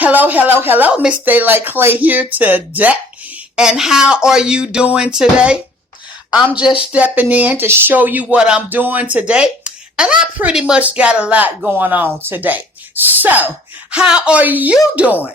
Hello, hello, hello. Miss Daylight Clay here today. And how are you doing today? I'm just stepping in to show you what I'm doing today. And I pretty much got a lot going on today. So, how are you doing?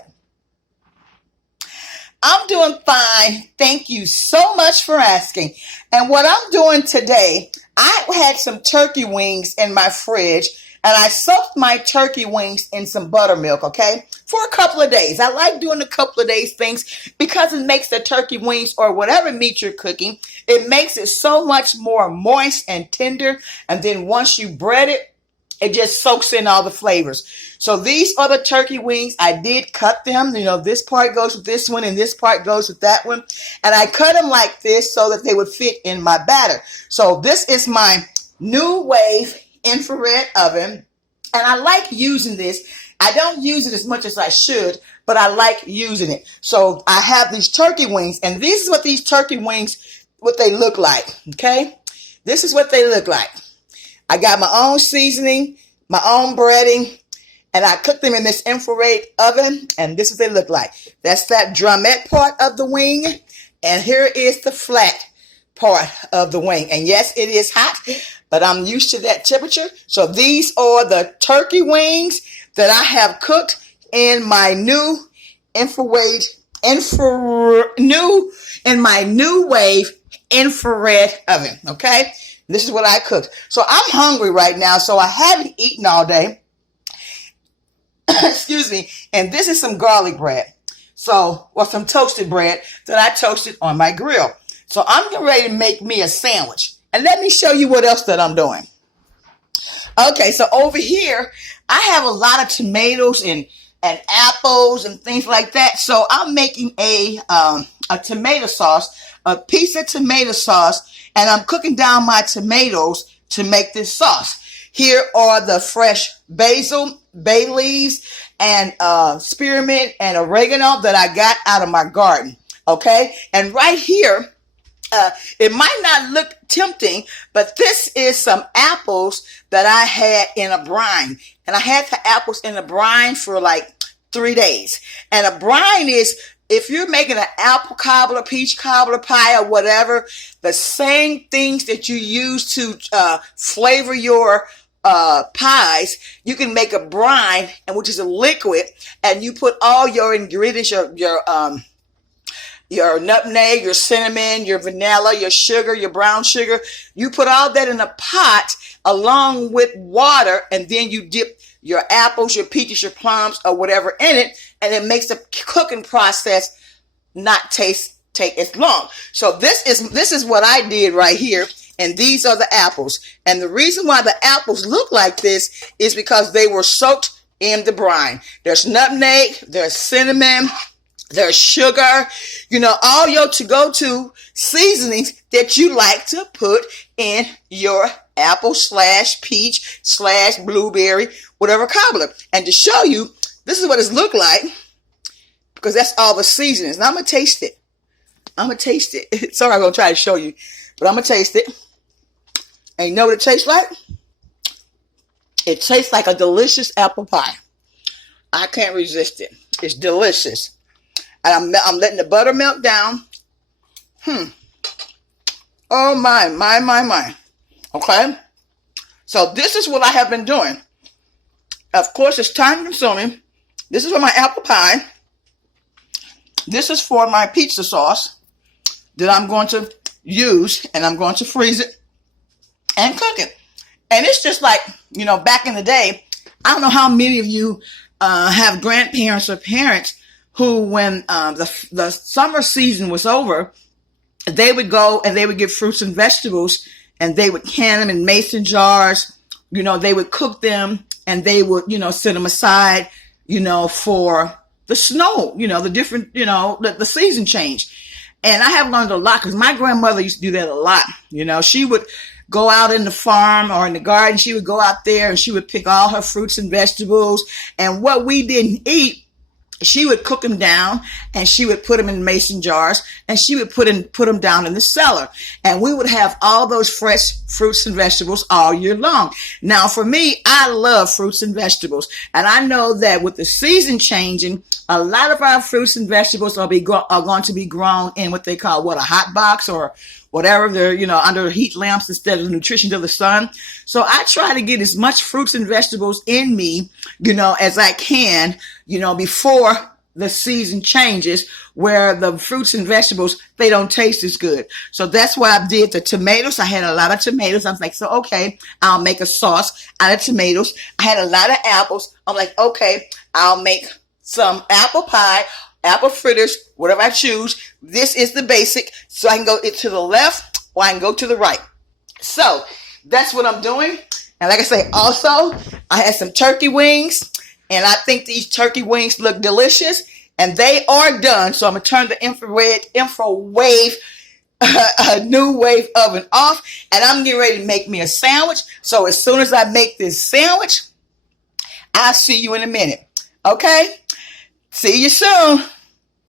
I'm doing fine. Thank you so much for asking. And what I'm doing today, I had some turkey wings in my fridge and I soaked my turkey wings in some buttermilk, okay, for a couple of days. I like doing a couple of days things because it makes the turkey wings or whatever meat you're cooking, it makes it so much more moist and tender. And then once you bread it, it just soaks in all the flavors. So these are the turkey wings. I did cut them. You know, this part goes with this one and this part goes with that one. And I cut them like this so that they would fit in my batter. So this is my New Wave infrared oven. And I like using this. I don't use it as much as I should, but I like using it. So I have these turkey wings, and this is what these turkey wings, what they look like, okay? This is what they look like. I got my own seasoning, my own breading, and I cook them in this infrared oven, and this is what they look like. That's that drumette part of the wing, and here is the flat part of the wing. And yes, it is hot, but I'm used to that temperature. So these are the turkey wings that I have cooked in my new New Wave infrared oven, okay? This is what I cooked. So I'm hungry right now, so I haven't eaten all day. Excuse me. And this is some garlic bread. Or some toasted bread that I toasted on my grill. So I'm getting ready to make me a sandwich. And let me show you what else that I'm doing. Okay, so over here, I have a lot of tomatoes and apples and things like that. So I'm making a tomato sauce, a piece of tomato sauce, and I'm cooking down my tomatoes to make this sauce. Here are the fresh basil, bay leaves, and spearmint and oregano that I got out of my garden. Okay, and right here, it might not look tempting, but this is some apples that I had in a brine. And I had the apples in a brine for like 3 days. And a brine is, if you're making an apple cobbler, peach cobbler pie or whatever, the same things that you use to flavor your pies, you can make a brine, and which is a liquid, and you put all your ingredients, your nutmeg, your cinnamon, your vanilla, your sugar, your brown sugar. You put all that in a pot along with water, and then you dip your apples, your peaches, your plums, or whatever in it, and it makes the cooking process not take as long. So this is what I did right here, and these are the apples. And the reason why the apples look like this is because they were soaked in the brine. There's nutmeg, there's cinnamon, there's sugar, all your to-go-to seasonings that you like to put in your apple / peach / blueberry, whatever cobbler. And to show you, this is what it's look like, because that's all the seasonings. Now I'm going to taste it. Sorry, I'm going to try to show you, but I'm going to taste it. And you know what it tastes like? It tastes like a delicious apple pie. I can't resist it. It's delicious. And I'm letting the butter melt down. Oh my. Okay. So this is what I have been doing. Of course, it's time consuming. This is for my apple pie. This is for my pizza sauce that I'm going to use, and I'm going to freeze it and cook it. And it's just like, back in the day, I don't know how many of you have grandparents or parents who, when the summer season was over, they would go and they would get fruits and vegetables, and they would can them in mason jars. They would cook them, and they would, set them aside, for the snow, the different, the season change. And I have learned a lot because my grandmother used to do that a lot. She would go out in the farm or in the garden. She would go out there and she would pick all her fruits and vegetables. And what we didn't eat, she would cook them down, and she would put them in mason jars, and she would put them down in the cellar, and we would have all those fresh fruits and vegetables all year long. Now for me, I love fruits and vegetables, and I know that with the season changing, a lot of our fruits and vegetables are going to be grown in what they call a hot box or whatever. They're, under heat lamps instead of the nutrition to the sun. So I try to get as much fruits and vegetables in me, as I can, before the season changes, where the fruits and vegetables, they don't taste as good. So that's why I did the tomatoes. I had a lot of tomatoes. I was like, so, okay, I'll make a sauce out of tomatoes. I had a lot of apples. I'm like, okay, I'll make some apple pie, apple fritters, whatever I choose. This is the basic. So I can go to the left or I can go to the right. So that's what I'm doing. And like I say, also, I had some turkey wings, and I think these turkey wings look delicious, and they are done. So I'm going to turn the infrared a new wave oven off, and I'm getting ready to make me a sandwich. So as soon as I make this sandwich, I'll see you in a minute. Okay? See you soon.